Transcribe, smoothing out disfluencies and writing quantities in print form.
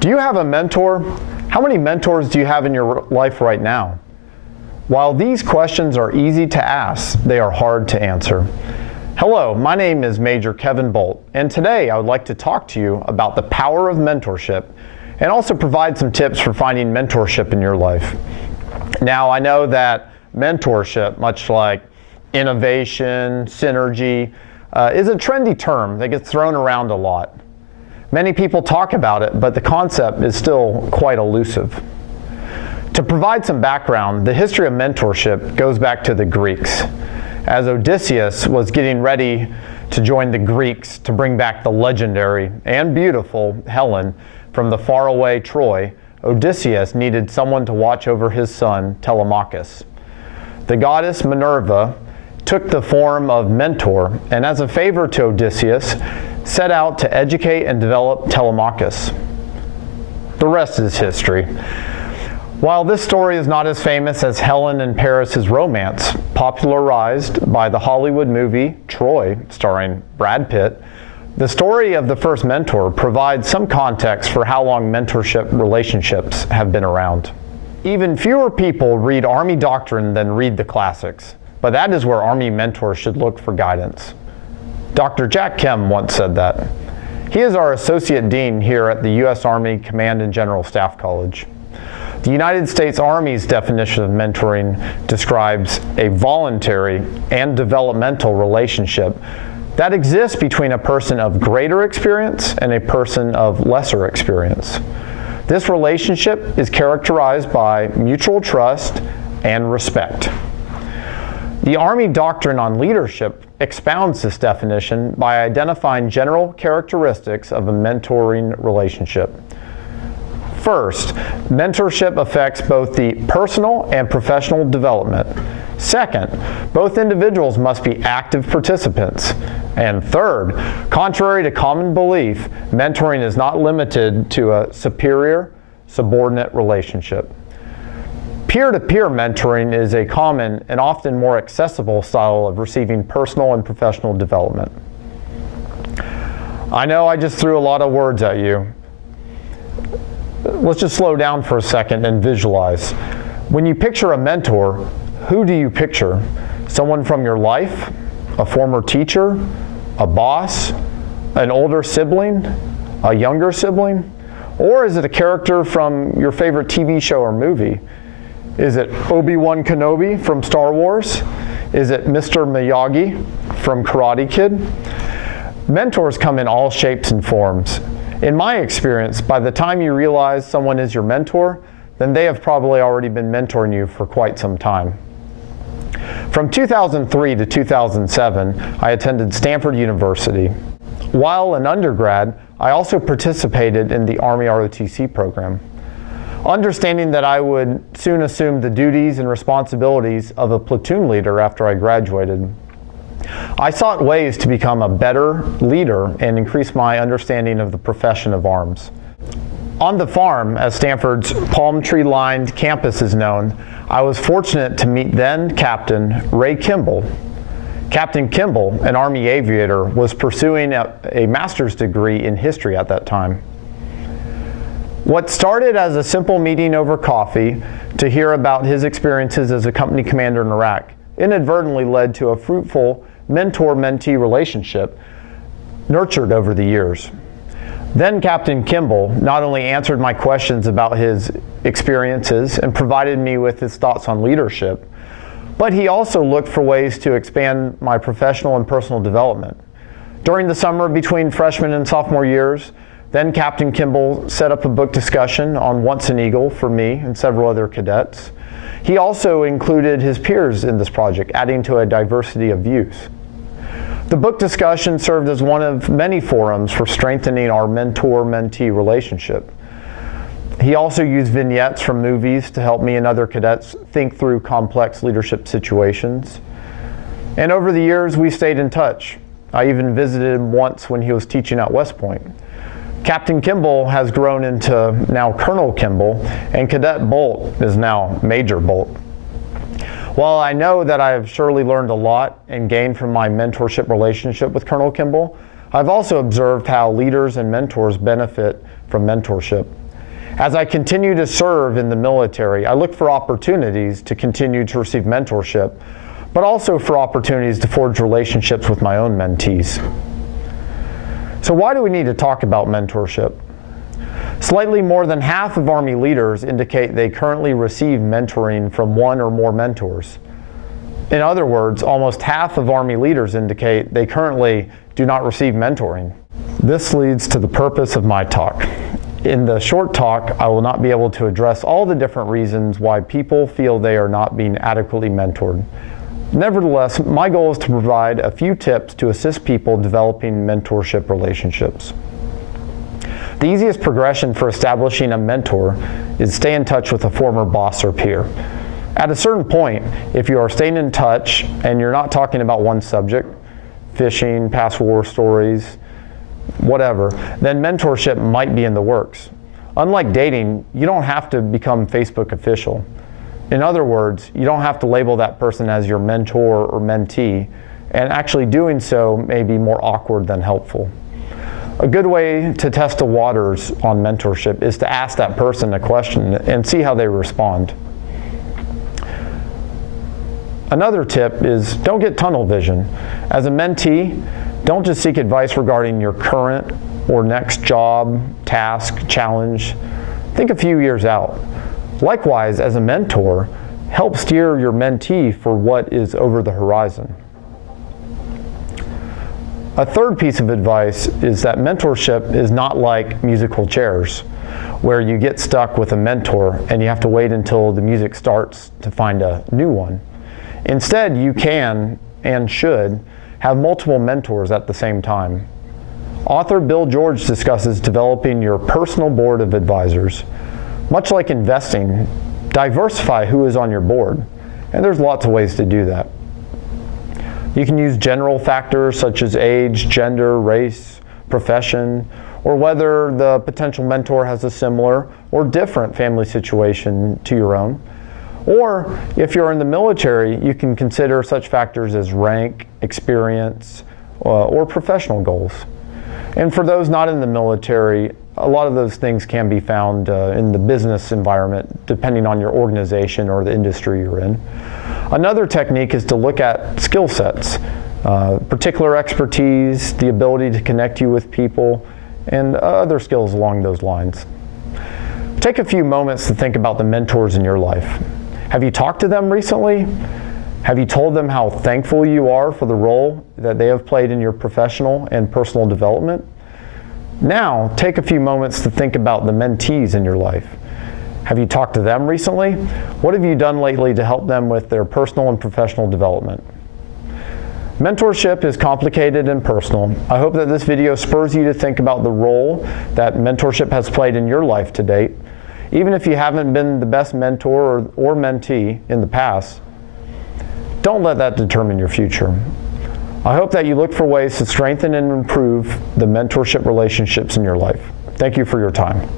Do you have a mentor? How many mentors do you have in your life right now? While these questions are easy to ask, they are hard to answer. Hello, my name is Major Kevin Boldt, and today I would like to talk to you about the power of mentorship and also provide some tips for finding mentorship in your life. Now, I know that mentorship, much like innovation, synergy, is a trendy term that gets thrown around a lot. Many people talk about it, but the concept is still quite elusive. To provide some background, the history of mentorship goes back to the Greeks. As Odysseus was getting ready to join the Greeks to bring back the legendary and beautiful Helen from the faraway Troy, Odysseus needed someone to watch over his son Telemachus. The goddess Minerva took the form of mentor, and as a favor to Odysseus, set out to educate and develop Telemachus. The rest is history. While this story is not as famous as Helen and Paris's romance, popularized by the Hollywood movie Troy, starring Brad Pitt, the story of the first mentor provides some context for how long mentorship relationships have been around. Even fewer people read Army doctrine than read the classics, but that is where Army mentors should look for guidance. Dr. Jack Kemp once said that. He is our Associate Dean here at the U.S. Army Command and General Staff College. The United States Army's definition of mentoring describes a voluntary and developmental relationship that exists between a person of greater experience and a person of lesser experience. This relationship is characterized by mutual trust and respect. The Army Doctrine on Leadership expounds this definition by identifying general characteristics of a mentoring relationship. First, mentorship affects both the personal and professional development. Second, both individuals must be active participants. And third, contrary to common belief, mentoring is not limited to a superior-subordinate relationship. Peer-to-peer mentoring is a common and often more accessible style of receiving personal and professional development. I know I just threw a lot of words at you. Let's just slow down for a second and visualize. When you picture a mentor, who do you picture? Someone from your life? A former teacher? A boss? An older sibling? A younger sibling? Or is it a character from your favorite TV show or movie? Is it Obi-Wan Kenobi from Star Wars? Is it Mr. Miyagi from Karate Kid? Mentors come in all shapes and forms. In my experience, by the time you realize someone is your mentor, then they have probably already been mentoring you for quite some time. From 2003 to 2007, I attended Stanford University. While an undergrad, I also participated in the Army ROTC program. Understanding that I would soon assume the duties and responsibilities of a platoon leader after I graduated, I sought ways to become a better leader and increase my understanding of the profession of arms. On the farm, as Stanford's palm tree-lined campus is known, I was fortunate to meet then Captain Ray Kimball. Captain Kimball, an Army aviator, was pursuing a master's degree in history at that time. What started as a simple meeting over coffee to hear about his experiences as a company commander in Iraq inadvertently led to a fruitful mentor-mentee relationship nurtured over the years. Then Captain Kimball not only answered my questions about his experiences and provided me with his thoughts on leadership, but he also looked for ways to expand my professional and personal development. During the summer between freshman and sophomore years, then Captain Kimball set up a book discussion on Once an Eagle for me and several other cadets. He also included his peers in this project, adding to a diversity of views. The book discussion served as one of many forums for strengthening our mentor-mentee relationship. He also used vignettes from movies to help me and other cadets think through complex leadership situations. And over the years, we stayed in touch. I even visited him once when he was teaching at West Point. Captain Kimball has grown into now Colonel Kimball, and Cadet Boldt is now Major Boldt. While I know that I have surely learned a lot and gained from my mentorship relationship with Colonel Kimball, I've also observed how leaders and mentors benefit from mentorship. As I continue to serve in the military, I look for opportunities to continue to receive mentorship, but also for opportunities to forge relationships with my own mentees. So why do we need to talk about mentorship? Slightly more than half of Army leaders indicate they currently receive mentoring from one or more mentors. In other words, almost half of Army leaders indicate they currently do not receive mentoring. This leads to the purpose of my talk. In the short talk, I will not be able to address all the different reasons why people feel they are not being adequately mentored. Nevertheless, my goal is to provide a few tips to assist people developing mentorship relationships. The easiest progression for establishing a mentor is stay in touch with a former boss or peer. At a certain point, if you are staying in touch and you're not talking about one subject, fishing, past war stories, whatever, then mentorship might be in the works. Unlike dating, you don't have to become Facebook official. In other words, you don't have to label that person as your mentor or mentee, and actually doing so may be more awkward than helpful. A good way to test the waters on mentorship is to ask that person a question and see how they respond. Another tip is don't get tunnel vision. As a mentee, don't just seek advice regarding your current or next job, task, challenge. Think a few years out. Likewise, as a mentor, help steer your mentee for what is over the horizon. A third piece of advice is that mentorship is not like musical chairs, where you get stuck with a mentor and you have to wait until the music starts to find a new one. Instead, you can and should have multiple mentors at the same time. Author Bill George discusses developing your personal board of advisors. Much like investing, diversify who is on your board, and there's lots of ways to do that. You can use general factors such as age, gender, race, profession, or whether the potential mentor has a similar or different family situation to your own. Or if you're in the military, you can consider such factors as rank, experience, or professional goals. And for those not in the military, a lot of those things can be found in the business environment, depending on your organization or the industry you're in. Another technique is to look at skill sets, particular expertise, the ability to connect you with people, and other skills along those lines. Take a few moments to think about the mentors in your life. Have you talked to them recently? Have you told them how thankful you are for the role that they have played in your professional and personal development? Now, take a few moments to think about the mentees in your life. Have you talked to them recently? What have you done lately to help them with their personal and professional development? Mentorship is complicated and personal. I hope that this video spurs you to think about the role that mentorship has played in your life to date. Even if you haven't been the best mentor or mentee in the past, don't let that determine your future. I hope that you look for ways to strengthen and improve the mentorship relationships in your life. Thank you for your time.